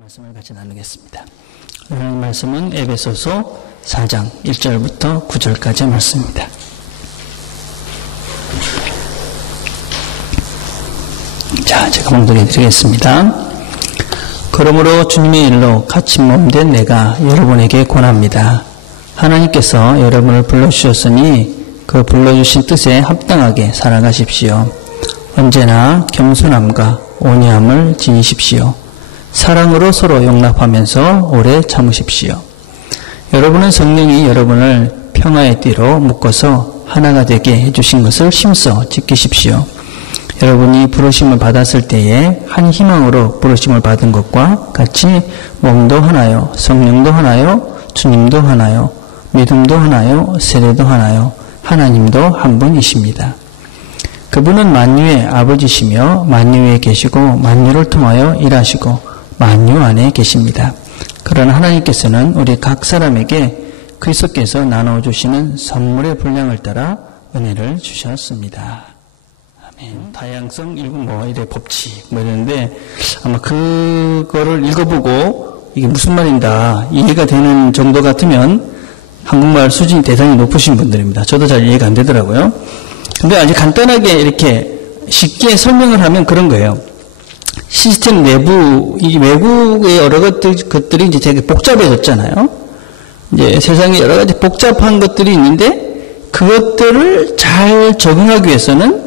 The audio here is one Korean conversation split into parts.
말씀을 같이 나누겠습니다. 오늘 말씀은 에베소서 4장 1절부터 9절까지의 말씀입니다. 자, 제가 봉독해 드리겠습니다. 그러므로 주님의 일로 갇힌 몸된 내가 여러분에게 권합니다. 하나님께서 여러분을 불러주셨으니 그 불러주신 뜻에 합당하게 살아가십시오. 언제나 겸손함과 온유함을 지니십시오. 사랑으로 서로 용납하면서 오래 참으십시오. 여러분은 성령이 여러분을 평화의 띠로 묶어서 하나가 되게 해주신 것을 힘써 지키십시오. 여러분이 부르심을 받았을 때에 한 희망으로 부르심을 받은 것과 같이 몸도 하나요, 성령도 하나요, 주님도 하나요, 믿음도 하나요, 세례도 하나요, 하나님도 한 분이십니다. 그분은 만유의 아버지시며 만유에 계시고 만유를 통하여 일하시고 만유 안에 계십니다. 그러나 하나님께서는 우리 각 사람에게 그리스도께서 나눠주시는 선물의 분량을 따라 은혜를 주셨습니다. 아멘. 다양성 이래 법칙 이러는데 아마 그거를 읽어보고 이게 무슨 말인가 이해가 되는 정도 같으면 한국말 수준이 대단히 높으신 분들입니다. 저도 잘 이해가 안 되더라고요. 근데 아주 간단하게 이렇게 쉽게 설명을 하면 그런 거예요. 시스템 내부, 이 외국의 여러 것들이 이제 되게 복잡해졌잖아요. 이제 세상에 여러 가지 복잡한 것들이 있는데 그것들을 잘 적응하기 위해서는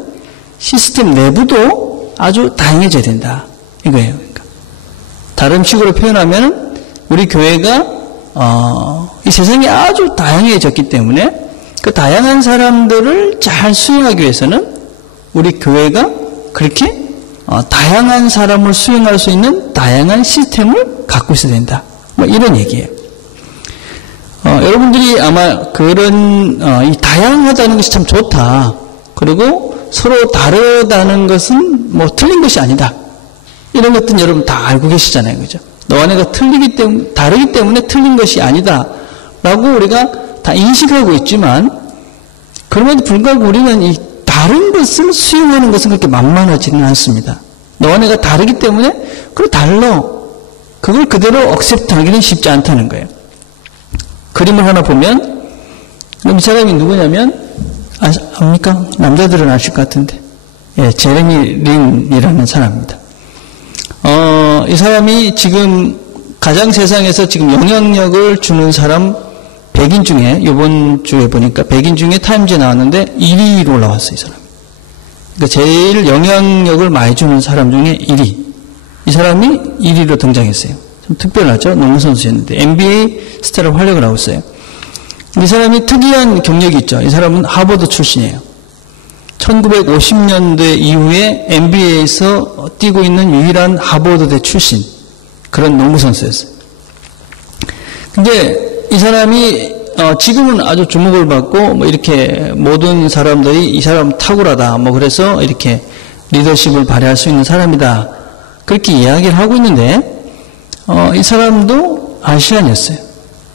시스템 내부도 아주 다양해져야 된다. 이거예요. 그러니까. 다른 식으로 표현하면 우리 교회가, 이 세상이 아주 다양해졌기 때문에 그 다양한 사람들을 잘 수용하기 위해서는 우리 교회가 그렇게 다양한 사람을 수용할 수 있는 다양한 시스템을 갖고 있어야 된다. 뭐 이런 얘기예요. 여러분들이 아마 그런 이 다양하다는 것이 참 좋다. 그리고 서로 다르다는 것은 뭐 틀린 것이 아니다. 이런 것들은 여러분 다 알고 계시잖아요, 그죠? 너와 내가 다르기 때문에 틀린 것이 아니다라고 우리가 다 인식하고 있지만 그럼에도 불구하고 우리는 이 다른 것을 수용하는 것은 그렇게 만만하지는 않습니다. 너와 내가 다르기 때문에 그걸 그대로 억셉트하기는 쉽지 않다는 거예요. 그림을 하나 보면 이 사람이 누구냐면 압니까? 남자들은 아실 것 같은데 제레미 린이라는 사람입니다. 이 사람이 지금 가장 세상에서 지금 영향력을 주는 사람 100인 중에 이번 주에 보니까 100인 중에 타임즈에 나왔는데 1위로 올라왔어요. 이 사람이. 그러니까 제일 영향력을 많이 주는 사람 중에 1위. 이 사람이 1위로 등장했어요. 좀 특별하죠. 농구선수였는데 NBA 스타로 활약을 하고 있어요. 이 사람이 특이한 경력이 있죠. 이 사람은 하버드 출신이에요. 1950년대 이후에 NBA에서 뛰고 있는 유일한 하버드대 출신 그런 농구선수였어요. 근데 이 사람이 지금은 아주 주목을 받고 뭐 이렇게 모든 사람들이 이 사람 탁월하다 뭐 그래서 이렇게 리더십을 발휘할 수 있는 사람이다 그렇게 이야기를 하고 있는데 이 사람도 아시안이었어요.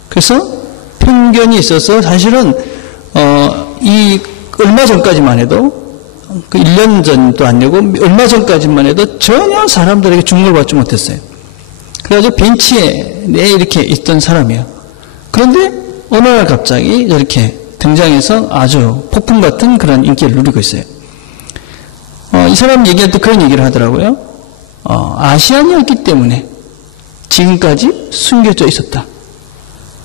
그래서 편견이 있어서 사실은 이 얼마 전까지만 해도 그 1년 전도 아니고 얼마 전까지만 해도 전혀 사람들에게 주목을 받지 못했어요. 그래가지고 벤치에 이렇게 있던 사람이에요. 그런데 어느 날 갑자기 이렇게 등장해서 아주 폭풍 같은 그런 인기를 누리고 있어요. 이 사람 얘기할 때 그런 얘기를 하더라고요. 아시안이었기 때문에 지금까지 숨겨져 있었다.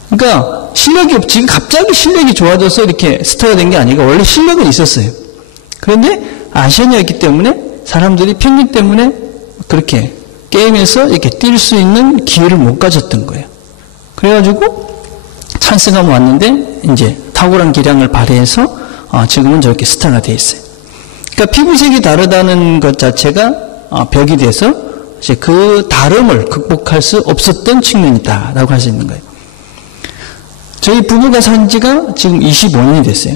그러니까 지금 갑자기 실력이 좋아져서 이렇게 스타가 된 게 아니고 원래 실력은 있었어요. 그런데 아시안이었기 때문에 사람들이 편견 때문에 그렇게 게임에서 이렇게 뛸 수 있는 기회를 못 가졌던 거예요. 그래가지고 찬스가 왔는데 이제 탁월한 기량을 발휘해서 지금은 저렇게 스타가 돼 있어요. 그러니까 피부색이 다르다는 것 자체가 벽이 돼서 이제 그 다름을 극복할 수 없었던 측면이 있다라고 할 수 있는 거예요. 저희 부부가 산 지가 지금 25년이 됐어요.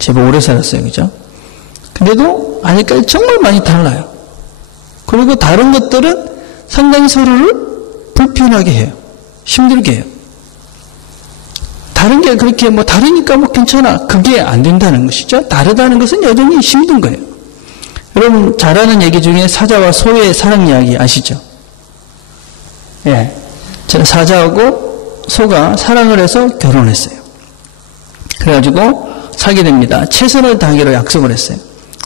제법 오래 살았어요, 그죠? 근데도 아직까지 정말 많이 달라요. 그리고 다른 것들은 상당히 서로를 불편하게 해요. 힘들게 해요. 다른 게 그렇게 다르니까 괜찮아. 그게 안 된다는 것이죠. 다르다는 것은 여전히 힘든 거예요. 여러분 잘 아는 얘기 중에 사자와 소의 사랑 이야기 아시죠? 예. 사자하고 소가 사랑을 해서 결혼했어요. 그래가지고 살게 됩니다. 최선을 다하기로 약속을 했어요.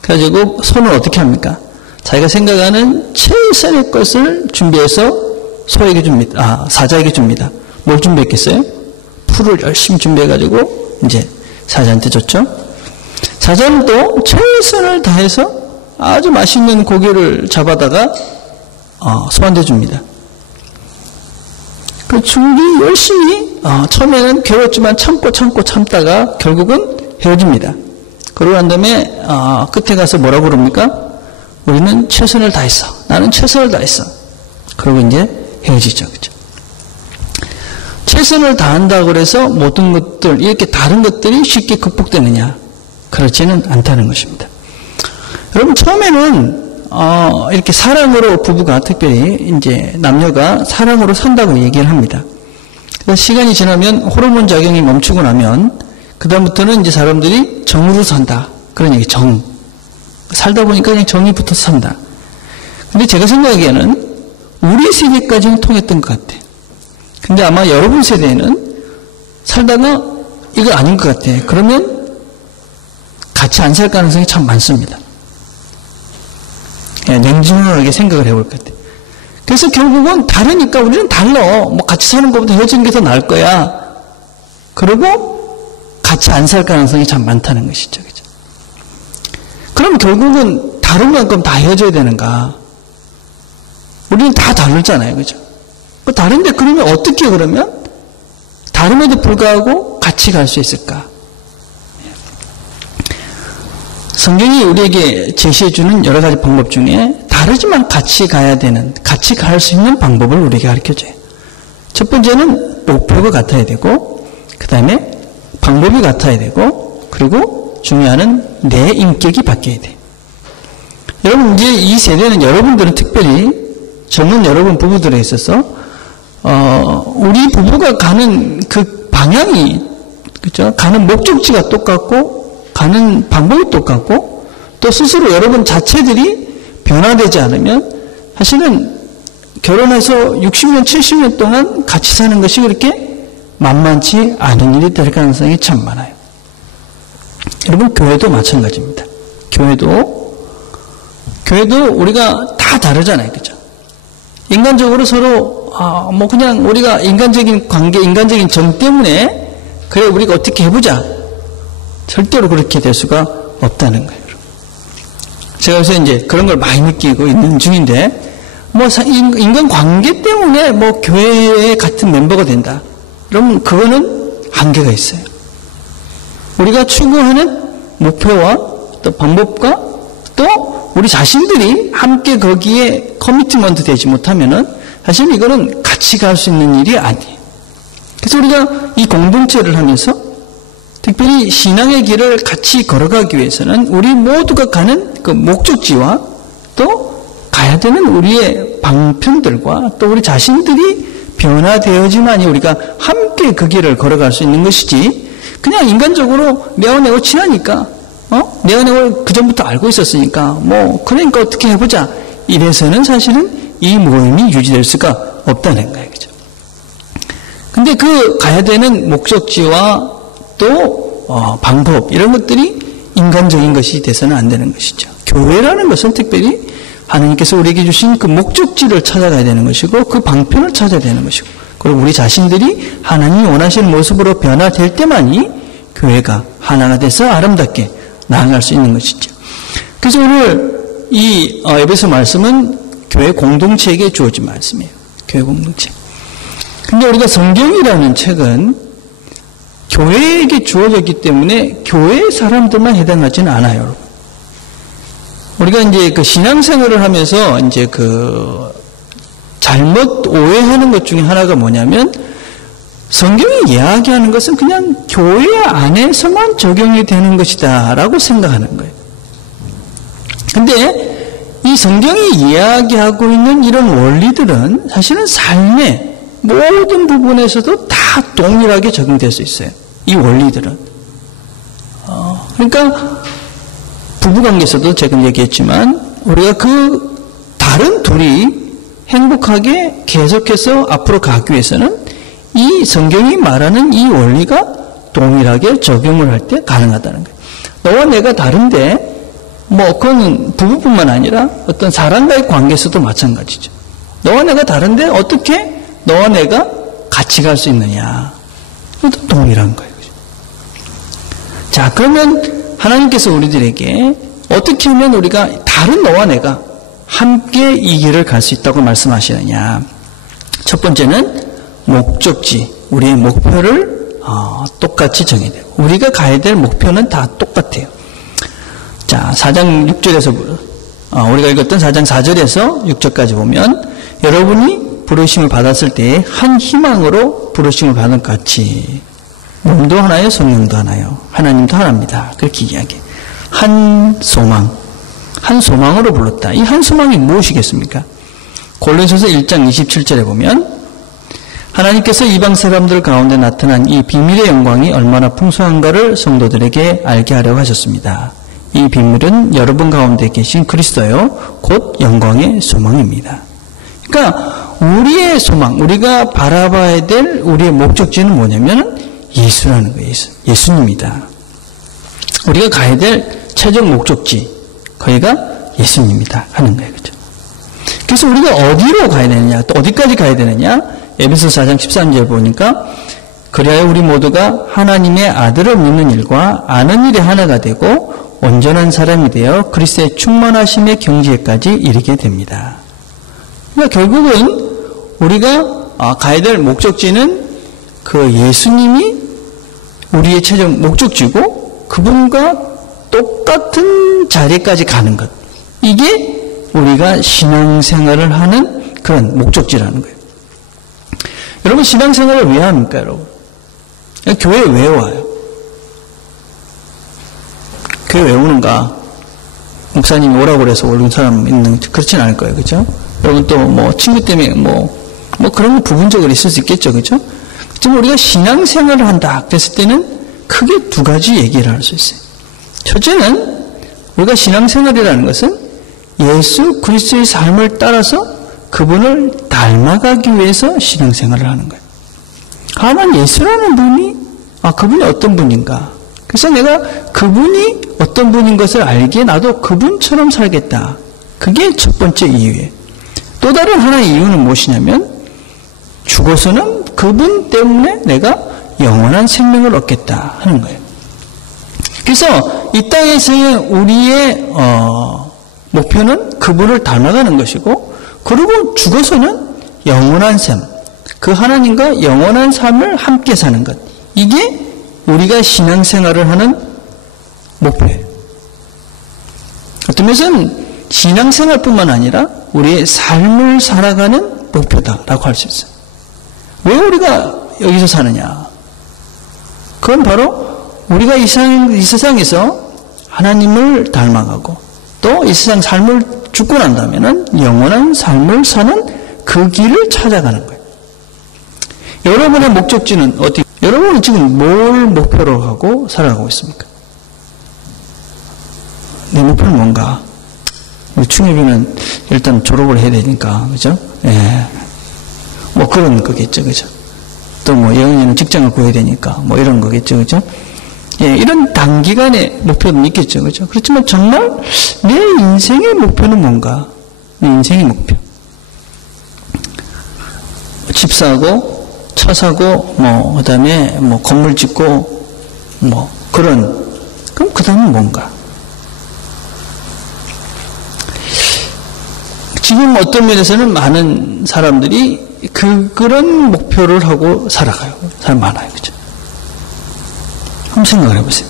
그래가지고 소는 어떻게 합니까? 자기가 생각하는 최선의 것을 준비해서 소에게 줍니다. 사자에게 줍니다. 뭘 준비했겠어요? 풀을 열심히 준비해가지고 이제 사자한테 줬죠. 사자는 또 최선을 다해서 아주 맛있는 고기를 잡아다가 소한테 줍니다. 그 준비 열심히 처음에는 괴롭지만 참다가 결국은 헤어집니다. 그러고 난 다음에 끝에 가서 뭐라고 그럽니까? 우리는 최선을 다했어. 나는 최선을 다했어. 그러고 이제 헤어지죠. 그죠? 최선을 다한다고 그래서 모든 것들, 이렇게 다른 것들이 쉽게 극복되느냐? 그렇지는 않다는 것입니다. 여러분, 처음에는, 이렇게 사랑으로 부부가 특별히 이제 남녀가 사랑으로 산다고 얘기를 합니다. 그래서 시간이 지나면 호르몬 작용이 멈추고 나면, 그다음부터는 이제 사람들이 정으로 산다. 그런 얘기, 정. 살다 보니까 그냥 정이 붙어서 산다. 근데 제가 생각하기에는 우리 세대까지는 통했던 것 같아. 근데 아마 여러분 세대에는 살다가 이거 아닌 것 같아. 그러면 같이 안 살 가능성이 참 많습니다. 예, 냉정하게 생각을 해볼 것 같아. 그래서 결국은 다르니까 우리는 달라. 뭐 같이 사는 것보다 헤어지는 게 더 나을 거야. 그리고 같이 안 살 가능성이 참 많다는 것이죠. 그죠? 그럼 결국은 다른 만큼 다 헤어져야 되는가? 우리는 다 다르잖아요. 그죠? 다른데 그러면 어떻게 그러면 다름에도 불구하고 같이 갈 수 있을까? 성경이 우리에게 제시해주는 여러 가지 방법 중에 다르지만 같이 가야 되는, 같이 갈 수 있는 방법을 우리에게 가르쳐줘요. 첫 번째는 목표가 같아야 되고, 그 다음에 방법이 같아야 되고, 그리고 중요한 내 인격이 바뀌어야 돼. 여러분, 이제 이 세대는 여러분들은 특별히 젊은 여러분 부부들에 있어서 우리 부부가 가는 그 방향이, 그죠? 가는 목적지가 똑같고, 가는 방법이 똑같고, 또 스스로 여러분 자체들이 변화되지 않으면, 사실은 결혼해서 60년, 70년 동안 같이 사는 것이 그렇게 만만치 않은 일이 될 가능성이 참 많아요. 여러분, 교회도 마찬가지입니다. 교회도 우리가 다 다르잖아요. 그죠? 인간적으로 서로 뭐 그냥 우리가 인간적인 관계, 인간적인 정 때문에 그래 우리가 어떻게 해보자. 절대로 그렇게 될 수가 없다는 거예요. 제가 요새 이제 그런 걸 많이 느끼고 있는 중인데, 뭐 인간 관계 때문에 뭐 교회에 같은 멤버가 된다. 그러면 그거는 한계가 있어요. 우리가 추구하는 목표와 또 방법과 또 우리 자신들이 함께 거기에 커미트먼트 되지 못하면은 사실 이거는 같이 갈 수 있는 일이 아니에요. 그래서 우리가 이 공동체를 하면서 특별히 신앙의 길을 같이 걸어가기 위해서는 우리 모두가 가는 그 목적지와 또 가야 되는 우리의 방편들과 또 우리 자신들이 변화되어지만이 우리가 함께 그 길을 걸어갈 수 있는 것이지, 그냥 인간적으로 내가 친하니까 내가 그전부터 알고 있었으니까 뭐 그러니까 어떻게 해보자 이래서는 사실은 이 모임이 유지될 수가 없다는 거예요. 그죠? 근데 그 가야 되는 목적지와 또 방법 이런 것들이 인간적인 것이 돼서는 안 되는 것이죠. 교회라는 것은 특별히 하나님께서 우리에게 주신 그 목적지를 찾아가야 되는 것이고 그 방편을 찾아야 되는 것이고, 그리고 우리 자신들이 하나님이 원하시는 모습으로 변화될 때만이 교회가 하나가 돼서 아름답게 나아갈 수 있는 것이죠. 그래서 오늘 이 에베소 말씀은 교회 공동체에게 주어진 말씀이에요. 교회 공동체. 근데 우리가 성경이라는 책은 교회에게 주어졌기 때문에 교회 사람들만 해당하지는 않아요, 여러분. 우리가 이제 그 신앙생활을 하면서 이제 그 잘못 오해하는 것 중에 하나가 뭐냐면, 성경이 이야기하는 것은 그냥 교회 안에서만 적용이 되는 것이다 라고 생각하는 거예요. 근데 이 성경이 이야기하고 있는 이런 원리들은 사실은 삶의 모든 부분에서도 다 동일하게 적용될 수 있어요. 이 원리들은. 그러니까 부부관계에서도 제가 얘기했지만 우리가 그 다른 둘이 행복하게 계속해서 앞으로 가기 위해서는 이 성경이 말하는 이 원리가 동일하게 적용을 할 때 가능하다는 거예요. 너와 내가 다른데 그건 부부뿐만 아니라 어떤 사람과의 관계에서도 마찬가지죠. 너와 내가 다른데 어떻게 너와 내가 같이 갈 수 있느냐. 이것도 동일한 거예요. 자, 그러면 하나님께서 우리들에게 어떻게 하면 우리가 다른 너와 내가 함께 이 길을 갈 수 있다고 말씀하시느냐. 첫 번째는 목적지, 우리의 목표를 똑같이 정해야 돼요. 우리가 가야 될 목표는 다 똑같아요. 자, 4장 6절에서 우리가 읽었던 4장 4절에서 6절까지 보면 여러분이 부르심을 받았을 때에 한 희망으로 부르심을 받은 것 같이 몸도 하나요, 성령도 하나요, 하나님도 하나입니다. 그렇게 이야기해요. 한 소망, 한 소망으로 불렀다. 이 한 소망이 무엇이겠습니까? 골로새서 1장 27절에 보면 하나님께서 이방 사람들 가운데 나타난 이 비밀의 영광이 얼마나 풍성한가를 성도들에게 알게 하려고 하셨습니다. 이 비밀은 여러분 가운데 계신 그리스도요, 곧 영광의 소망입니다. 그러니까 우리의 소망, 우리가 바라봐야 될 우리의 목적지는 뭐냐면 예수라는 거예요. 예수님이다. 우리가 가야 될 최종 목적지, 거기가 예수님이다 하는 거예요. 그렇죠? 그래서 우리가 어디로 가야 되느냐, 또 어디까지 가야 되느냐? 에베소서 4장 13절 보니까 그리하여 우리 모두가 하나님의 아들을 믿는 일과 아는 일이 하나가 되고 온전한 사람이 되어 그리스도의 충만하심의 경지에까지 이르게 됩니다. 그러니까 결국은 우리가 가야 될 목적지는 그 예수님이 우리의 최종 목적지고 그분과 똑같은 자리까지 가는 것. 이게 우리가 신앙생활을 하는 그런 목적지라는 거예요. 여러분, 신앙생활을 왜 합니까, 여러분? 교회에 왜 와요? 교회 왜 오는가? 목사님이 오라고 그래서 오는 사람 있는, 그렇진 않을 거예요. 그죠? 여러분 또 친구 때문에 그런 거 부분적으로 있을 수 있겠죠. 그죠? 그렇지만 우리가 신앙생활을 한다. 그랬을 때는 크게 두 가지 얘기를 할 수 있어요. 첫째는 우리가 신앙생활이라는 것은 예수 그리스도의 삶을 따라서 그분을 닮아가기 위해서 신앙생활을 하는 거예요. 난 예수라는 분이, 그분이 어떤 분인가. 그래서 내가 그분이 어떤 분인 것을 알기에 나도 그분처럼 살겠다. 그게 첫 번째 이유예요. 또 다른 하나의 이유는 무엇이냐면 죽어서는 그분 때문에 내가 영원한 생명을 얻겠다 하는 거예요. 그래서 이 땅에서의 우리의 목표는 그분을 닮아가는 것이고, 그리고 죽어서는 영원한 삶, 그 하나님과 영원한 삶을 함께 사는 것. 이게 우리가 신앙생활을 하는 목표예요. 어떤 면에서는 신앙생활뿐만 아니라 우리의 삶을 살아가는 목표다라고 할 수 있어요. 왜 우리가 여기서 사느냐? 그건 바로 우리가 이 세상에서 하나님을 닮아가고 또 이 세상 삶을 죽고 난 다음에는 영원한 삶을 사는 그 길을 찾아가는 거예요. 여러분의 목적지는 어떻게? 여러분은 지금 뭘 목표로 하고 살아가고 있습니까? 내 목표는 뭔가? 우리 충협이는 일단 졸업을 해야 되니까, 그죠? 예. 그런 거겠죠, 그죠? 또 영희는 직장을 구해야 되니까, 이런 거겠죠, 그죠? 예, 이런 단기간의 목표는 있겠죠, 그죠? 그렇지만 정말 내 인생의 목표는 뭔가? 내 인생의 목표. 집 사고, 차 사고, 그 다음에 건물 짓고, 그럼 그 다음은 뭔가? 지금 어떤 면에서는 많은 사람들이 그런 목표를 하고 살아가요. 사람 많아요. 그죠? 한번 생각을 해보세요.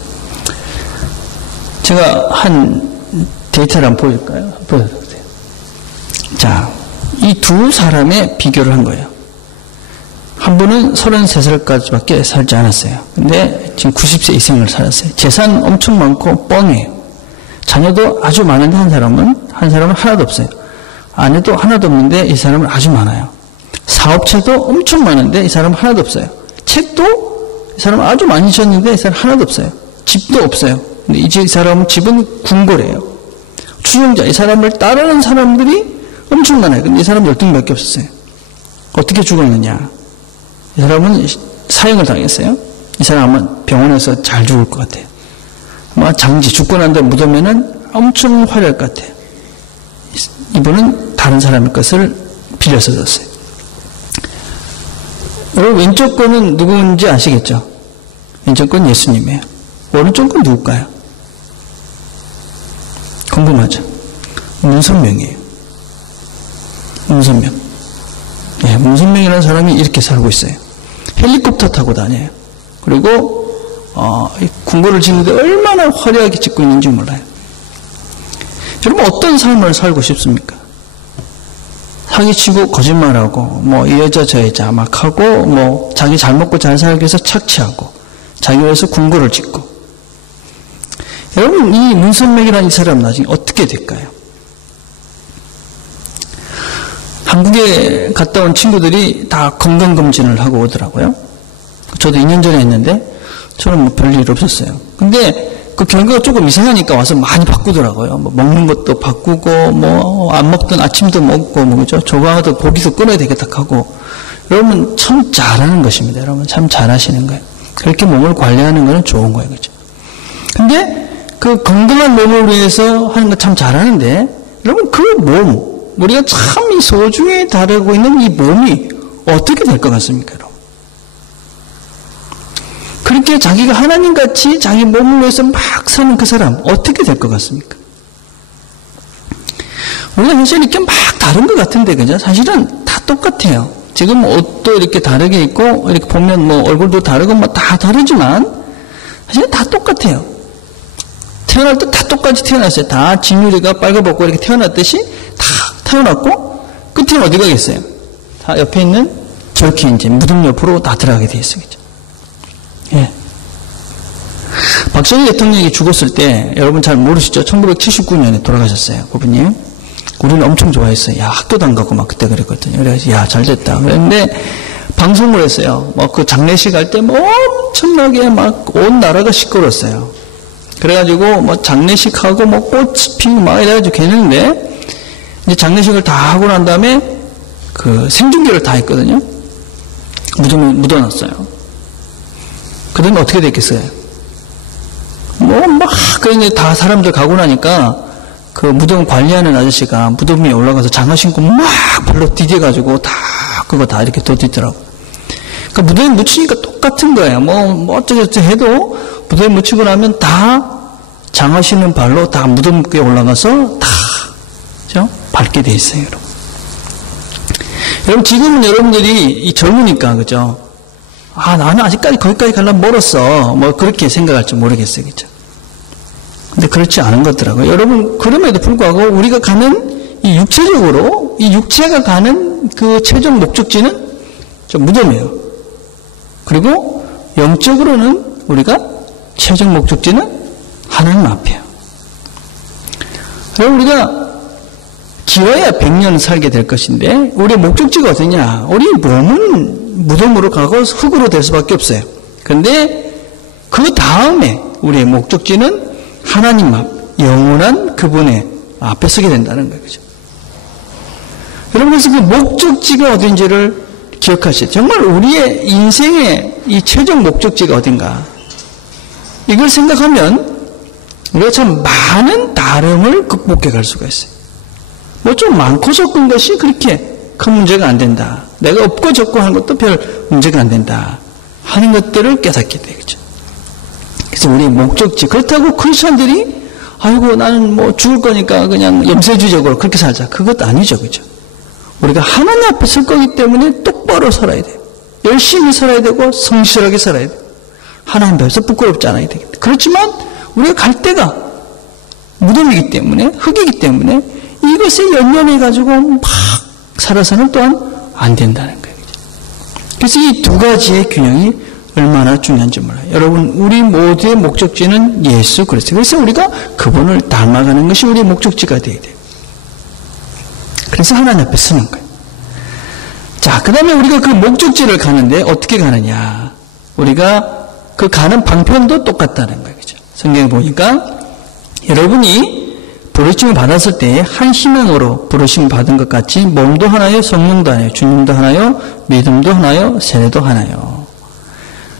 제가 한 데이터를 한번 보여줄까요? 보여주세요. 자, 이 두 사람의 비교를 한 거예요. 한 분은 33살까지밖에 살지 않았어요. 근데 지금 90세 이상을 살았어요. 재산 엄청 많고 뻥이에요. 자녀도 아주 많은데 한 사람은 하나도 없어요. 아내도 하나도 없는데 이 사람은 아주 많아요. 사업체도 엄청 많은데 이 사람은 하나도 없어요. 책도 이 사람은 아주 많이 줬는데 이 사람은 하나도 없어요. 집도 없어요. 근데 이 사람은 집은 궁궐이에요. 추종자, 이 사람을 따르는 사람들이 엄청 많아요. 근데 이 사람 12명밖에 없었어요. 어떻게 죽었느냐? 이 사람은 사형을 당했어요. 이 사람 아마 병원에서 잘 죽을 것 같아요. 아마 장지 죽고 난 다음에 묻으면은 엄청 화려할 것 같아요. 이분은 다른 사람의 것을 빌려서 줬어요. 여러분, 왼쪽 거는 누구인지 아시겠죠? 왼쪽 건 예수님이에요. 오른쪽 건 누굴까요? 궁금하죠? 문선명이에요. 문선명. 네, 문선명이라는 사람이 이렇게 살고 있어요. 헬리콥터 타고 다녀요. 그리고 궁궐을 짓는데 얼마나 화려하게 짓고 있는지 몰라요. 여러분, 어떤 삶을 살고 싶습니까? 사기치고 거짓말하고 뭐 이 여자 저 여자 막 하고 뭐 자기 잘 먹고 잘 살기 위해서 착취하고 자기 위해서 궁궐을 짓고. 여러분, 이 문선명이라는 이 사람 나중에 어떻게 될까요? 한국에 갔다 온 친구들이 다 건강검진을 하고 오더라고요. 저도 2년 전에 했는데 저는 뭐 별일 없었어요. 근데 그 결과가 조금 이상하니까 와서 많이 바꾸더라고요. 뭐 먹는 것도 바꾸고 뭐 안 먹던 아침도 먹고 뭐 그죠? 조강하던 고기도 끊어야 되겠다 하고. 여러분, 참 잘하는 것입니다. 여러분, 참 잘하시는 거예요. 그렇게 몸을 관리하는 거는 좋은 거예요. 그죠? 근데 그 건강한 몸을 위해서 하는 거 참 잘하는데, 여러분, 그 몸, 우리가 참 이 소중히 다루고 있는 이 몸이 어떻게 될 것 같습니까, 여러분? 그렇게 자기가 하나님같이 자기 몸을 위해서 막 사는 그 사람, 어떻게 될 것 같습니까? 우리가 사실 이렇게 막 다른 것 같은데, 그죠? 사실은 다 똑같아요. 지금 옷도 이렇게 다르게 입고, 이렇게 보면 뭐 얼굴도 다르고 뭐 다 다르지만, 사실은 다 똑같아요. 태어날 때 다 똑같이 태어났어요. 다 진유리가 빨가벗고 이렇게 태어났듯이 다 태어났고, 끝에는 어디 가겠어요? 다 옆에 있는 저렇게 이제 무덤 옆으로 다 들어가게 되어 있어요. 예. 박정희 대통령이 죽었을 때, 여러분 잘 모르시죠? 1979년에 돌아가셨어요. 그분이. 우리는 엄청 좋아했어요. 야, 학교도 안 가고 막 그때 그랬거든요. 그래서 야, 잘 됐다. 그랬는데, 방송을 했어요. 뭐 그 장례식 할 때 뭐 엄청나게 막 온 나라가 시끄러웠어요. 그래가지고 뭐 장례식하고 뭐 꽃 피고 막 이래가지고 걔는데, 이제 장례식을 다 하고 난 다음에 그 생중계를 다 했거든요. 묻어놨어요. 그 다음에 어떻게 됐겠어요? 뭐, 막, 그냥 다 사람들 가고 나니까 그 무덤 관리하는 아저씨가 무덤 위에 올라가서 장화 신고 막 발로 디뎌가지고 다 그거 다 이렇게 덧디더라고. 그러니까 무덤에 묻히니까 똑같은 거예요. 뭐 어쩌고저쩌고 해도 무덤에 묻히고 나면 다 장화 신은 발로 다 무덤 위에 올라가서 다, 그죠? 밟게 돼 있어요, 여러분. 여러분, 지금은 여러분들이 이 젊으니까, 그죠? 아, 나는 아직까지 거기까지 가려면 멀었어. 뭐, 그렇게 생각할지 모르겠어요. 그죠? 근데 그렇지 않은 것더라고요. 여러분, 그럼에도 불구하고 우리가 가는 이 육체적으로, 이 육체가 가는 그 최종 목적지는 저 무덤이에요. 그리고 영적으로는 우리가 최종 목적지는 하나님 앞이에요. 여러분, 우리가 기어야 100년 살게 될 것인데, 우리의 목적지가 어디냐? 우리 몸은 무덤으로 가고 흙으로 될 수밖에 없어요. 그런데 그 다음에 우리의 목적지는 하나님 앞, 영원한 그분의 앞에 서게 된다는 거예요. 그죠? 여러분, 그래서 그 목적지가 어딘지를 기억하시죠. 정말 우리의 인생의 이 최종 목적지가 어딘가. 이걸 생각하면 우리가 참 많은 다름을 극복해 갈 수가 있어요. 뭐 좀 많고 적은 것이 그렇게 큰 문제가 안 된다. 내가 없고 적고 하는 것도 별 문제가 안 된다. 하는 것들을 깨닫게 되겠죠. 그래서 우리의 목적지. 그렇다고 크리스천들이 아이고 나는 뭐 죽을 거니까 그냥 염세주의적으로 그렇게 살자. 그것도 아니죠. 그죠? 우리가 하나님 앞에 설 거기 때문에 똑바로 살아야 돼요. 열심히 살아야 되고 성실하게 살아야 돼요. 하나님 앞에서 부끄럽지 않아야 되겠다. 그렇지만 우리가 갈 때가 무덤이기 때문에, 흙이기 때문에 이것에 연연해가지고 막 살아서는 또한 안 된다는 거예요. 그래서 이 두 가지의 균형이 얼마나 중요한지 몰라요. 여러분, 우리 모두의 목적지는 예수 그리스도. 그래서 우리가 그분을 닮아가는 것이 우리의 목적지가 되어야 돼요. 그래서 하나님 앞에 서는 거예요. 자, 그 다음에 우리가 그 목적지를 가는데 어떻게 가느냐. 우리가 그 가는 방편도 똑같다는 거예요. 그죠? 성경에 보니까 여러분이 부르심을 받았을 때 한 신앙으로 부르심을 받은 것 같이 몸도 하나요, 성령도 하나요, 주님도 하나요, 믿음도 하나요, 세례도 하나요.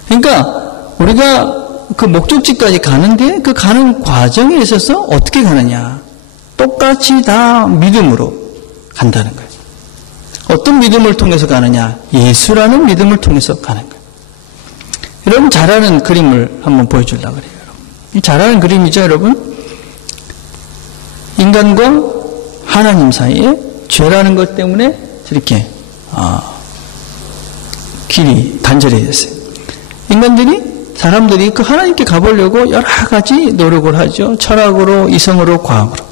그러니까 우리가 그 목적지까지 가는데 그 가는 과정에 있어서 어떻게 가느냐. 똑같이 다 믿음으로 간다는 거예요. 어떤 믿음을 통해서 가느냐. 예수라는 믿음을 통해서 가는 거예요. 여러분 잘 아는 그림을 한번 보여주려고 그래요. 이 잘 아는 그림이죠, 여러분. 인간과 하나님 사이에 죄라는 것 때문에 저렇게 길이 단절이 됐어요. 사람들이 그 하나님께 가보려고 여러 가지 노력을 하죠. 철학으로, 이성으로, 과학으로.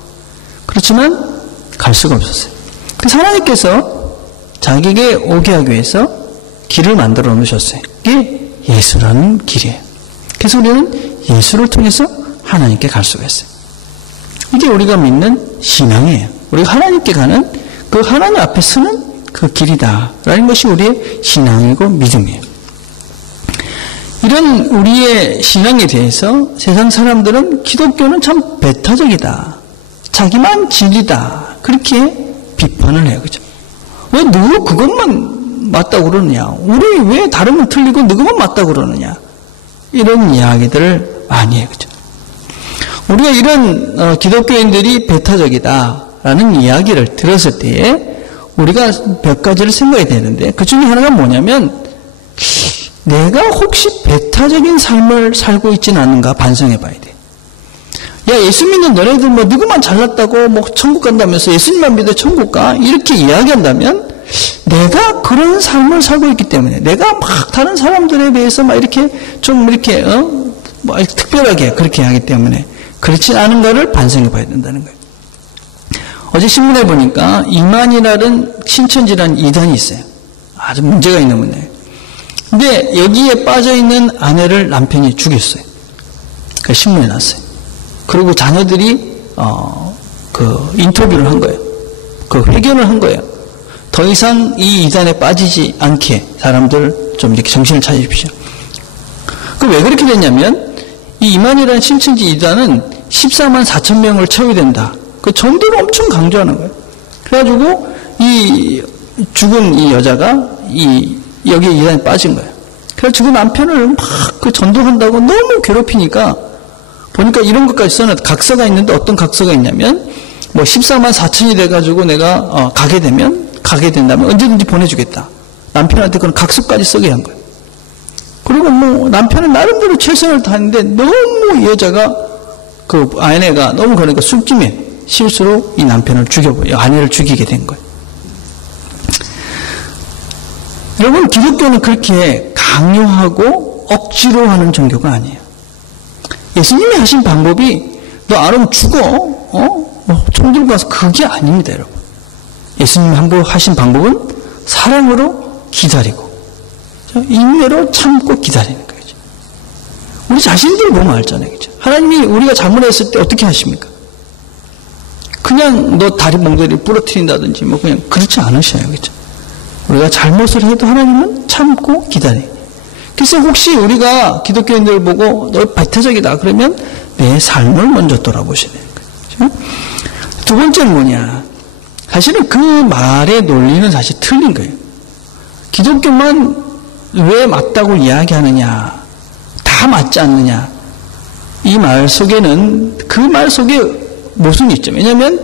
그렇지만 갈 수가 없었어요. 그래서 하나님께서 자기에게 오게 하기 위해서 길을 만들어 놓으셨어요. 이게 예수라는 길이에요. 그래서 우리는 예수를 통해서 하나님께 갈 수가 있어요. 이게 우리가 믿는 신앙이에요. 우리가 하나님께 가는 그 하나님 앞에 서는 그 길이다라는 것이 우리의 신앙이고 믿음이에요. 이런 우리의 신앙에 대해서 세상 사람들은 기독교는 참 배타적이다. 자기만 진리다. 그렇게 비판을 해요. 그죠? 왜 너 그것만 맞다고 그러느냐? 우리 왜 다른 건 틀리고 너것만 맞다고 그러느냐? 이런 이야기들을 많이 해요. 그죠? 우리가 이런 기독교인들이 배타적이다라는 이야기를 들었을 때에 우리가 몇 가지를 생각해야 되는데 그 중에 하나가 뭐냐면 내가 혹시 배타적인 삶을 살고 있지는 않는가 반성해 봐야 돼. 야, 예수 믿는 너네들 뭐 누구만 잘났다고 뭐 천국 간다면서 예수님만 믿어 천국 가 이렇게 이야기한다면 내가 그런 삶을 살고 있기 때문에 내가 막 다른 사람들에 비해서 막 이렇게 좀 이렇게 뭐 특별하게 그렇게 하기 때문에 그렇지 않은 거를 반성해 봐야 된다는 거예요. 어제 신문에 보니까 이만희라는 신천지라는 이단이 있어요. 아주 문제가 있는 문제예요. 근데 여기에 빠져있는 아내를 남편이 죽였어요. 그 신문에 났어요. 그리고 자녀들이 그 인터뷰를 한 거예요. 그 회견을 한 거예요. 더 이상 이 이단에 빠지지 않게 사람들 좀 이렇게 정신을 차리십시오. 그 왜 그렇게 됐냐면 이 이만희라는 신천지 이단은 14만 4천 명을 채워야 된다. 그 전도를 엄청 강조하는 거예요. 그래가지고 이 죽은 이 여자가 여기에 이단에 빠진 거예요. 그래서 지금 남편을 막 그 전도한다고 너무 괴롭히니까 보니까 이런 것까지 써는 각서가 있는데 어떤 각서가 있냐면 뭐 14만 4천이 돼가지고 내가 가게 된다면 언제든지 보내주겠다. 남편한테 그런 각서까지 쓰게 한 거예요. 그리고 뭐 남편은 나름대로 최선을 다했는데 너무 이 여자가 그 아내가 너무 그러니까 술김에 실수로 이 남편을 아내를 죽이게 된 거예요. 여러분 기독교는 그렇게 강요하고 억지로 하는 종교가 아니에요. 예수님이 하신 방법이 너 안 오면 죽어. 총 들고 가서 그게 아닙니다, 여러분. 예수님이 하신 방법은 사랑으로 기다리고 인내로 참고 기다리는 거예요. 우리 자신들 보면 알잖아요. 그죠? 하나님이 우리가 잘못했을 때 어떻게 하십니까? 그냥 너 다리 몽둥이를 부러뜨린다든지 뭐 그냥 그렇지 않으셔요. 그죠? 우리가 잘못을 해도 하나님은 참고 기다려요. 그래서 혹시 우리가 기독교인들 보고 너 배타적이다 그러면 내 삶을 먼저 돌아보셔야 되는 거예요. 그렇죠? 두 번째는 뭐냐? 사실은 그 말의 논리는 사실 틀린 거예요. 기독교만 왜 맞다고 이야기하느냐? 다 맞지 않느냐? 이 말 속에는 그 말 속에 모순이 있죠. 왜냐하면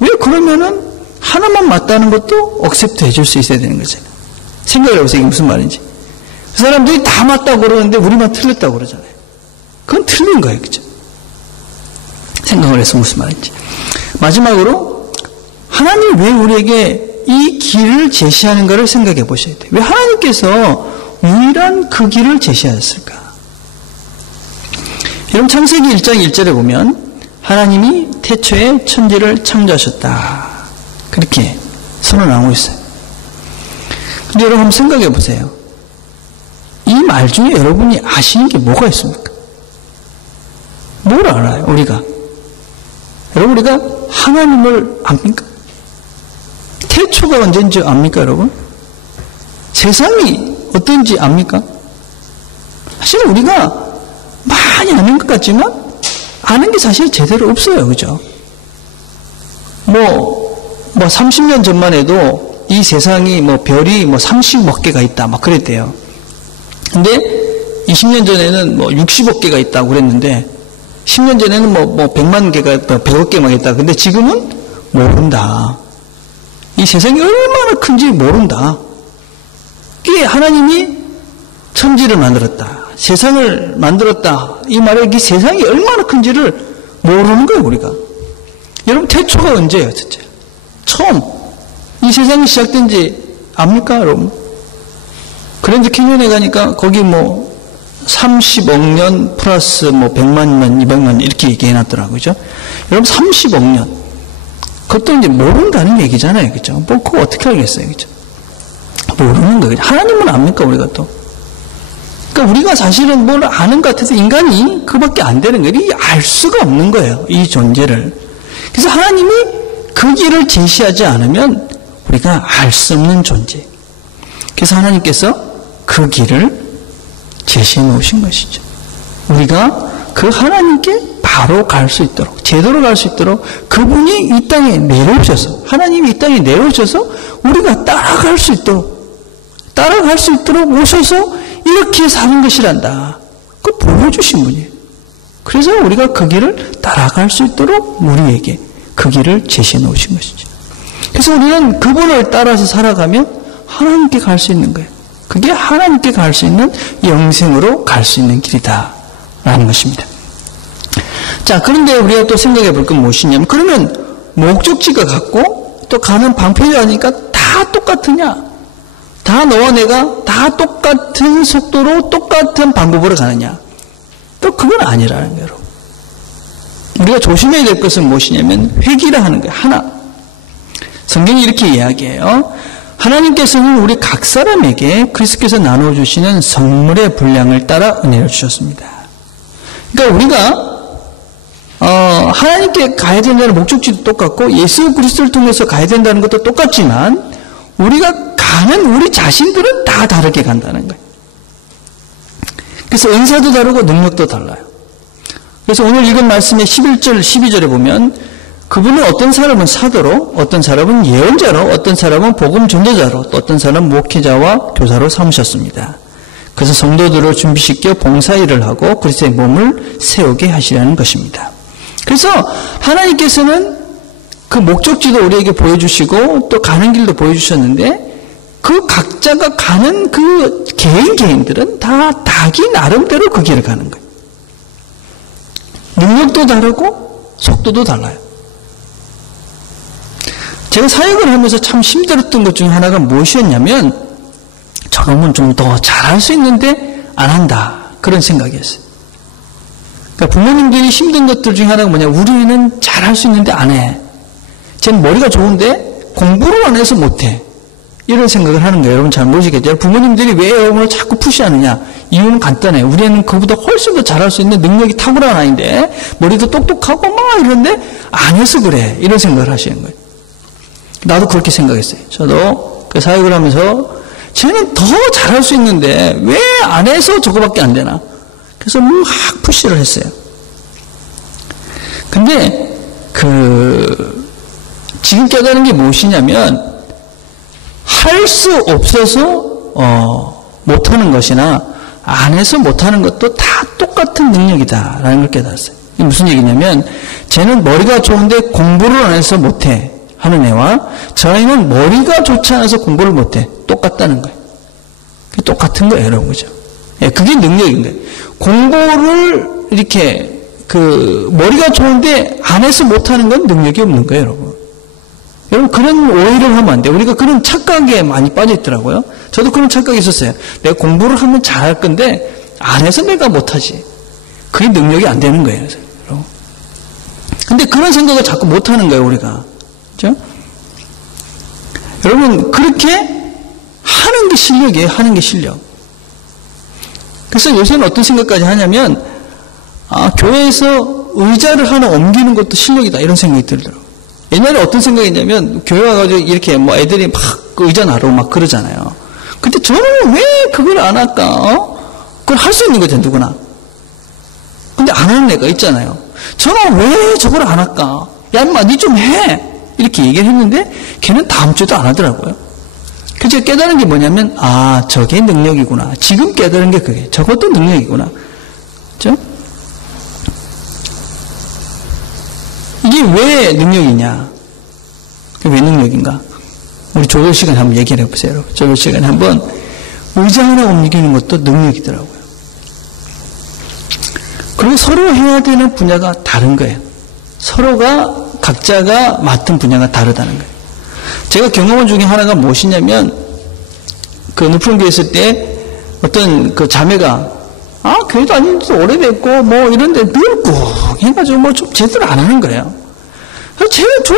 왜 그러면은 하나만 맞다는 것도 억셉트 해줄 수 있어야 되는 거잖아요. 생각을 해보세요. 이게 무슨 말인지. 그 사람들이 다 맞다고 그러는데 우리만 틀렸다고 그러잖아요. 그건 틀린 거예요. 그죠? 생각을 해서 무슨 말인지. 마지막으로 하나님이 왜 우리에게 이 길을 제시하는가를 생각해 보셔야 돼요. 왜 하나님께서 유일한 그 길을 제시하셨을까? 여러분 창세기 1장 1절에 보면 하나님이 태초에 천지를 창조하셨다. 그렇게 선언하고 있어요. 근데 여러분 한번 생각해 보세요. 이 말 중에 여러분이 아시는 게 뭐가 있습니까? 뭘 알아요, 우리가? 여러분, 우리가 하나님을 압니까? 태초가 언제인지 압니까, 여러분? 세상이 어떤지 압니까? 사실 우리가 많이 아는 것 같지만 아는 게 사실 제대로 없어요, 그죠? 뭐 30년 전만 해도 이 세상이 별이 30억 개가 있다, 그랬대요. 근데 20년 전에는 60억 개가 있다고 그랬는데, 10년 전에는 100만 개가 있다, 100억 개만 있다. 근데 지금은 모른다. 이 세상이 얼마나 큰지 모른다. 이게 하나님이 천지를 만들었다, 세상을 만들었다, 이 말에 이 세상이 얼마나 큰지를 모르는 거예요, 우리가. 여러분, 태초가 언제예요, 진짜? 처음. 이 세상이 시작된 지 압니까, 여러분? 그랜드 캐니언에 가니까 거기 30억 년 플러스 100만 년, 200만 년 이렇게 얘기해놨더라고요. 그죠? 여러분, 30억 년. 그것도 이제 모른다는 얘기잖아요. 그죠? 그거 어떻게 알겠어요. 그죠? 모르는 거예요. 하나님은 압니까, 우리가 또? 그러니까 우리가 사실은 뭘 아는 것 같아서 인간이 그밖에 안 되는 거예요. 이게 알 수가 없는 거예요, 이 존재를. 그래서 하나님이 그 길을 제시하지 않으면 우리가 알 수 없는 존재. 그래서 하나님께서 그 길을 제시해 놓으신 것이죠. 우리가 그 하나님께 바로 갈 수 있도록, 제대로 갈 수 있도록 그분이 이 땅에 내려오셔서, 하나님이 이 땅에 내려오셔서 우리가 따라갈 수 있도록 오셔서 이렇게 사는 것이란다. 그걸 보여주신 분이에요. 그래서 우리가 그 길을 따라갈 수 있도록 우리에게 그 길을 제시해 놓으신 것이죠. 그래서 우리는 그분을 따라서 살아가면 하나님께 갈 수 있는 거예요. 그게 하나님께 갈 수 있는, 영생으로 갈 수 있는 길이다 라는 것입니다. 자, 그런데 우리가 또 생각해 볼 건 무엇이냐면, 그러면 목적지가 같고 또 가는 방편이 하니까 다 똑같으냐? 다 너와 내가 다 똑같은 속도로 똑같은 방법으로 가느냐? 또 그건 아니라는 거예요. 우리가 조심해야 될 것은 무엇이냐면 회귀라 하는 거예요. 하나. 성경이 이렇게 이야기해요. 하나님께서는 우리 각 사람에게 그리스도께서 나눠주시는 선물의 분량을 따라 은혜를 주셨습니다. 그러니까 우리가 하나님께 가야 된다는 목적지도 똑같고 예수 그리스도를 통해서 가야 된다는 것도 똑같지만 우리가 가는 우리 자신들은 다 다르게 간다는 거예요. 그래서 은사도 다르고 능력도 달라요. 그래서 오늘 읽은 말씀의 11절, 12절에 보면 그분은 어떤 사람은 사도로, 어떤 사람은 예언자로, 어떤 사람은 복음 전도자로, 또 어떤 사람은 목회자와 교사로 삼으셨습니다. 그래서 성도들을 준비시켜 봉사일을 하고 그리스도의 몸을 세우게 하시려는 것입니다. 그래서 하나님께서는 그 목적지도 우리에게 보여주시고 또 가는 길도 보여주셨는데 그 각자가 가는 그 개인들은 다 자기 나름대로 그 길을 가는 거예요. 능력도 다르고 속도도 달라요. 제가 사역을 하면서 참 힘들었던 것 중에 하나가 무엇이었냐면 저놈은 좀 더 잘할 수 있는데 안 한다. 그런 생각이었어요. 그러니까 부모님들이 힘든 것들 중에 하나가 뭐냐, 우리 애는 잘할 수 있는데 안 해. 쟤는 머리가 좋은데 공부를 안 해서 못해. 이런 생각을 하는 거예요. 여러분 잘 모르시겠죠? 부모님들이 왜 여러분을 자꾸 푸시하느냐? 이유는 간단해요. 우리 애는 그보다 훨씬 더 잘할 수 있는 능력이 탁월한 아이인데 머리도 똑똑하고 막 이런데 안 해서 그래. 이런 생각을 하시는 거예요. 나도 그렇게 생각했어요. 저도 그 사역을 하면서 쟤는 더 잘할 수 있는데 왜 안 해서 저거밖에 안 되나? 그래서 막 푸시를 했어요. 근데 지금 깨달은 게 무엇이냐면 할 수 없어서 못하는 것이나 안 해서 못하는 것도 다 똑같은 능력이다라는 걸 깨달았어요. 이게 무슨 얘기냐면 쟤는 머리가 좋은데 공부를 안 해서 못해 하는 애와 저 아이는 머리가 좋지 않아서 공부를 못해. 똑같다는 거예요. 그게 똑같은 거예요, 여러분. 그죠? 예, 그게 능력인 거예요. 공부를 이렇게 머리가 좋은데 안 해서 못하는 건 능력이 없는 거예요, 여러분. 여러분, 그런 오해를 하면 안 돼요. 우리가 그런 착각에 많이 빠져 있더라고요. 저도 그런 착각이 있었어요. 내가 공부를 하면 잘할 건데 안 해서 내가 못하지. 그게 능력이 안 되는 거예요, 여러분. 근데 그런 생각을 자꾸 못하는 거예요, 우리가. 그죠? 여러분, 그렇게 하는 게 실력이에요, 하는 게 실력. 그래서 요새는 어떤 생각까지 하냐면, 교회에서 의자를 하나 옮기는 것도 실력이다, 이런 생각이 들더라고요. 옛날에 어떤 생각이냐면, 교회 와가지고 이렇게 애들이 막 의자 나르고 막 그러잖아요. 근데 저는 왜 그걸 안 할까? 그걸 할 수 있는 거죠, 누구나. 근데 안 하는 애가 있잖아요. 저는 왜 저걸 안 할까? 야, 인마, 니 좀 해! 이렇게 얘기를 했는데 걔는 다음 주도 안 하더라고요. 그래서 제가 깨달은 게 뭐냐면 저게 능력이구나. 지금 깨달은 게 그게 저것도 능력이구나. 그렇죠? 이게 왜 능력이냐? 왜 능력인가? 우리 조별 시간에 한번 얘기를 해보세요. 여러분. 조별 시간에 한번 의자 하나 옮기는 것도 능력이더라고요. 그리고 서로 해야 되는 분야가 다른 거예요. 서로가 각자가 맡은 분야가 다르다는 거예요. 제가 경험한 중에 하나가 무엇이냐면 그 높은 교회 있을 때 어떤 그 자매가 교회 다닌 지 오래됐고 뭐 이런데 늙고 해가지고 뭐 좀 제대로 안 하는 거예요. 그래서 제가 좀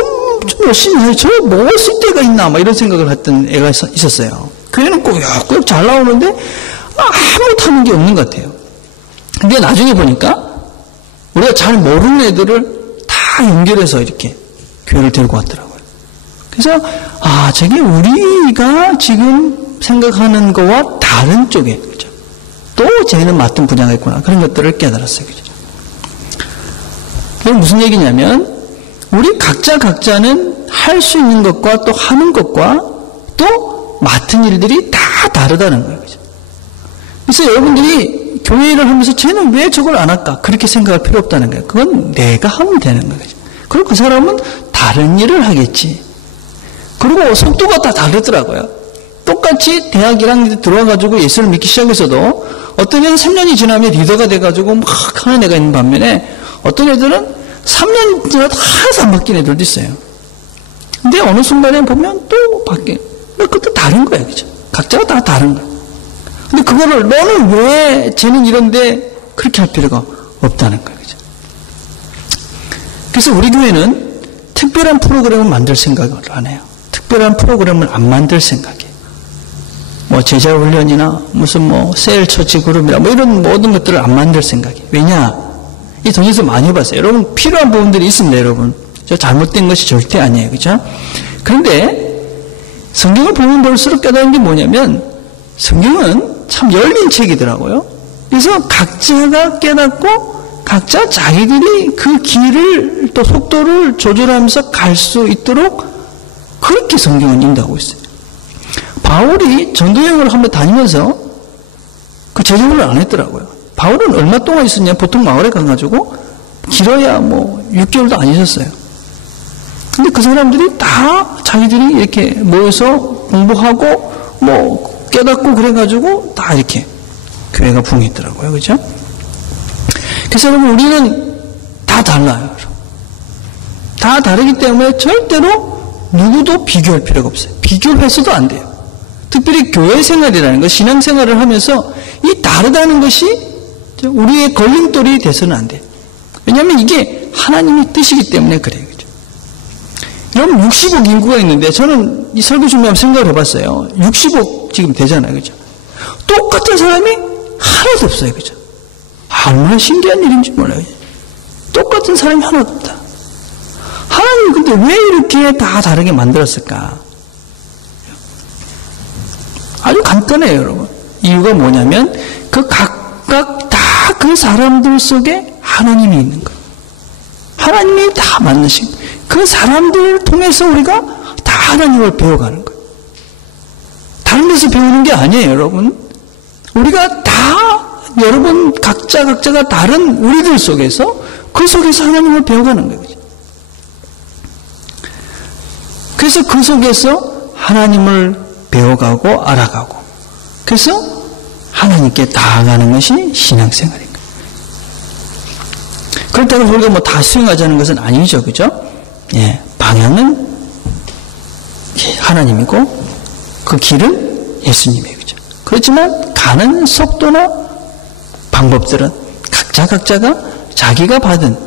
열심히 해요. 저 뭐 쓸 데가 있나 막 이런 생각을 했던 애가 있었어요. 교회는 꼭 잘 나오는데 아무것도 하는 게 없는 것 같아요. 근데 나중에 보니까 우리가 잘 모르는 애들을 다 연결해서 이렇게 교회를 데리고 왔더라고요. 그래서 저게 우리가 지금 생각하는 거와 다른 쪽에 그죠? 또 쟤는 맡은 분야가 있구나. 그런 것들을 깨달았어요. 그죠? 그건 무슨 얘기냐면 우리 각자는 할 수 있는 것과 또 하는 것과 또 맡은 일들이 다 다르다는 거예요. 그죠? 그래서 여러분들이 교회를 하면서 쟤는 왜 저걸 안 할까? 그렇게 생각할 필요 없다는 거예요. 그건 내가 하면 되는 거죠. 그리고 그 사람은 다른 일을 하겠지. 그리고 속도가 다 다르더라고요. 똑같이 대학 1학년 들어와가지고 예수를 믿기 시작해서도 어떤 애는 3년이 지나면 리더가 돼가지고 막 하는 애가 있는 반면에 어떤 애들은 3년 지나도 하나도 안 바뀐 애들도 있어요. 근데 어느 순간에 보면 또 바뀌어. 그것도 다른 거예요. 그죠? 각자가 다 다른 거예요. 근데 그거를 너는 왜 쟤는 이런데 그렇게 할 필요가 없다는 거예요. 그죠? 그래서 우리 교회는 특별한 프로그램을 만들 생각을 안 해요. 특별한 프로그램을 안 만들 생각이에요. 뭐 제자 훈련이나 무슨 뭐 셀 처치 그룹이나 뭐 이런 모든 것들을 안 만들 생각이에요. 왜냐? 이 동에서 많이 해봤어요. 여러분 필요한 부분들이 있습니다. 여러분 저 잘못된 것이 절대 아니에요. 그죠? 그런데 성경을 보면 볼수록 깨달은 게 뭐냐면 성경은 참 열린 책이더라고요. 그래서 각자가 깨닫고 각자 자기들이 그 길을 또 속도를 조절하면서 갈 수 있도록 그렇게 성경은 인도하고 있어요. 바울이 전도여행을 한번 다니면서 그 제자훈련을 안 했더라고요. 바울은 얼마 동안 있었냐? 보통 마을에 가가지고 길어야 뭐 6개월도 안 있었어요. 근데 그 사람들이 다 자기들이 이렇게 모여서 공부하고 뭐 깨닫고 그래가지고 다 이렇게 교회가 붕했더라고요. 그죠? 그래서 여러분 우리는 다 달라요. 다 다르기 때문에 절대로 누구도 비교할 필요가 없어요. 비교를 해서도 안 돼요. 특별히 교회 생활이라는 것, 신앙 생활을 하면서 이 다르다는 것이 우리의 걸림돌이 돼서는 안 돼요. 왜냐하면 이게 하나님의 뜻이기 때문에 그래요. 그죠? 여러분 60억 인구가 있는데 저는 이 설교 준비하면 생각을 해봤어요. 60억 지금 되잖아요. 그죠? 똑같은 사람이 하나도 없어요. 그죠? 얼마나 신기한 일인지 몰라요. 똑같은 사람이 하나도 없다. 하나님이 근데 왜 이렇게 다 다르게 만들었을까? 아주 간단해요, 여러분. 이유가 뭐냐면 그 각각 다 그 사람들 속에 하나님이 있는 거예요. 하나님이 다 만드신 그 사람들을 통해서 우리가 다 하나님을 배워가는 거예요. 다른 데서 배우는 게 아니에요, 여러분. 우리가 다 여러분 각자가 다른 우리들 속에서 그 속에서 하나님을 배워가는 거예요. 그래서 그 속에서 하나님을 배워가고 알아가고 그래서 하나님께 나아가는 것이 신앙생활인 거예요. 그렇다고 우리가 뭐 다 수용하자는 것은 아니죠. 그죠? 예, 방향은 하나님이고 그 길은 예수님이에요. 그죠? 그렇지만 가는 속도나 방법들은 각자가 자기가 받은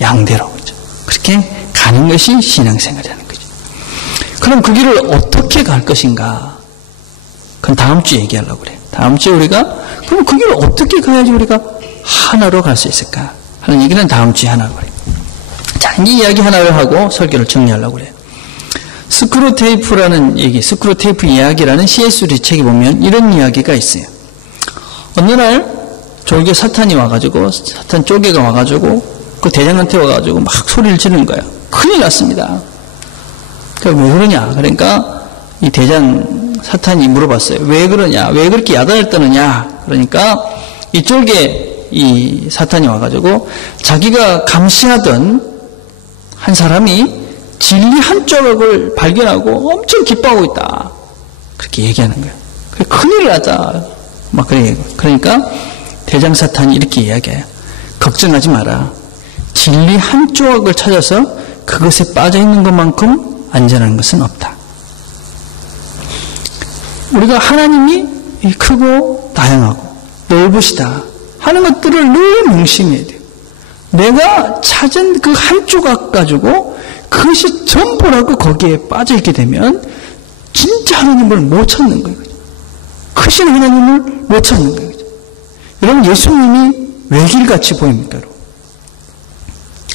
양대로 그죠? 그렇게 가는 것이 신앙생활이라는 거죠. 그럼 그 길을 어떻게 갈 것인가? 그건 다음 주에 얘기하려고 그래요. 다음 주에 우리가 그럼 그 길을 어떻게 가야지 우리가 하나로 갈 수 있을까? 하는 얘기는 다음 주에 하려고 그래요. 자, 이 이야기 하나를 하고 설교를 정리하려고 그래요. 스크루테이프라는 얘기, 스크루테이프 이야기라는 C.S. 루이스 책에 보면 이런 이야기가 있어요. 어느 날 졸개 사탄이 와가지고 사탄 쪼개가 와가지고 그 대장한테 와가지고 막 소리를 지르는 거예요. 큰일 났습니다. 왜 그러냐? 그러니까 이 대장 사탄이 물어봤어요. 왜 그러냐? 왜 그렇게 야단을 떠느냐? 그러니까 이쪽에 이 사탄이 와가지고 자기가 감시하던 한 사람이 진리 한 조각을 발견하고 엄청 기뻐하고 있다. 그렇게 얘기하는 거예요. 큰일 났다. 막 그러니까 대장 사탄이 이렇게 이야기해요. 걱정하지 마라. 진리 한 조각을 찾아서 그것에 빠져있는 것만큼 안전한 것은 없다. 우리가 하나님이 크고 다양하고 넓으시다 하는 것들을 늘 명심해야 돼요. 내가 찾은 그 한 조각 가지고 그것이 전부라고 거기에 빠져있게 되면 진짜 하나님을 못 찾는 거예요. 크신 하나님을 못 찾는 거예요. 여러분, 예수님이 외길같이 보입니까? 여러분?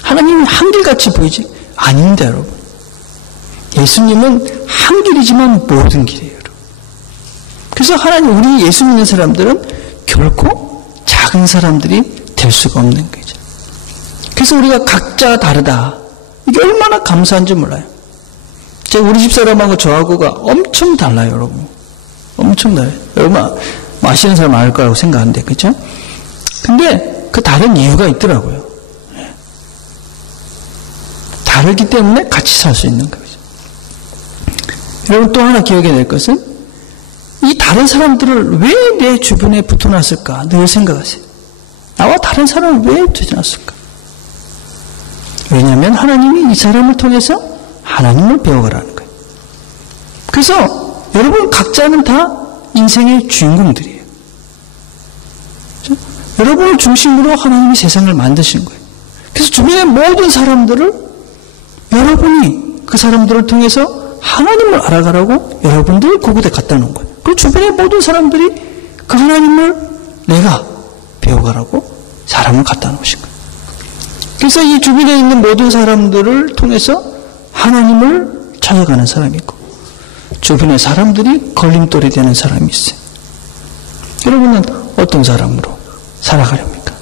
하나님이 한길같이 보이지? 아닙니다, 여러분. 예수님은 한 길이지만 모든 길이에요, 여러분. 그래서 하나님, 우리 예수 믿는 사람들은 결코 작은 사람들이 될 수가 없는 거죠. 그래서 우리가 각자 다르다. 이게 얼마나 감사한지 몰라요. 제가 우리 집사람하고 저하고가 엄청 달라요, 여러분. 엄청 달라요. 여러분, 마시는 사람 많을 거라고 생각하는데, 그죠? 근데 그 다른 이유가 있더라고요. 다르기 때문에 같이 살 수 있는 거죠. 여러분, 또 하나 기억해야 될 것은 이 다른 사람들을 왜 내 주변에 붙어놨을까 늘 생각하세요. 나와 다른 사람을 왜 붙여놨을까? 왜냐하면 하나님이 이 사람을 통해서 하나님을 배워가라는 거예요. 그래서 여러분 각자는 다 인생의 주인공들이에요. 그렇죠? 여러분을 중심으로 하나님이 세상을 만드신 거예요. 그래서 주변의 모든 사람들을 여러분이 그 사람들을 통해서 하나님을 알아가라고 여러분들 그곳에 갖다 놓은 거예요. 그 주변의 모든 사람들이 그 하나님을 내가 배워가라고 사람을 갖다 놓으신 거예요. 그래서 이 주변에 있는 모든 사람들을 통해서 하나님을 찾아가는 사람이 있고 주변의 사람들이 걸림돌이 되는 사람이 있어요. 여러분은 어떤 사람으로 살아가렵니까?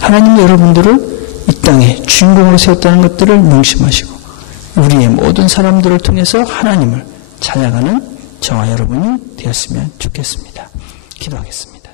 하나님은 여러분들을 이 땅에 주인공으로 세웠다는 것들을 명심하시고 우리의 모든 사람들을 통해서 하나님을 찾아가는 저와 여러분이 되었으면 좋겠습니다. 기도하겠습니다.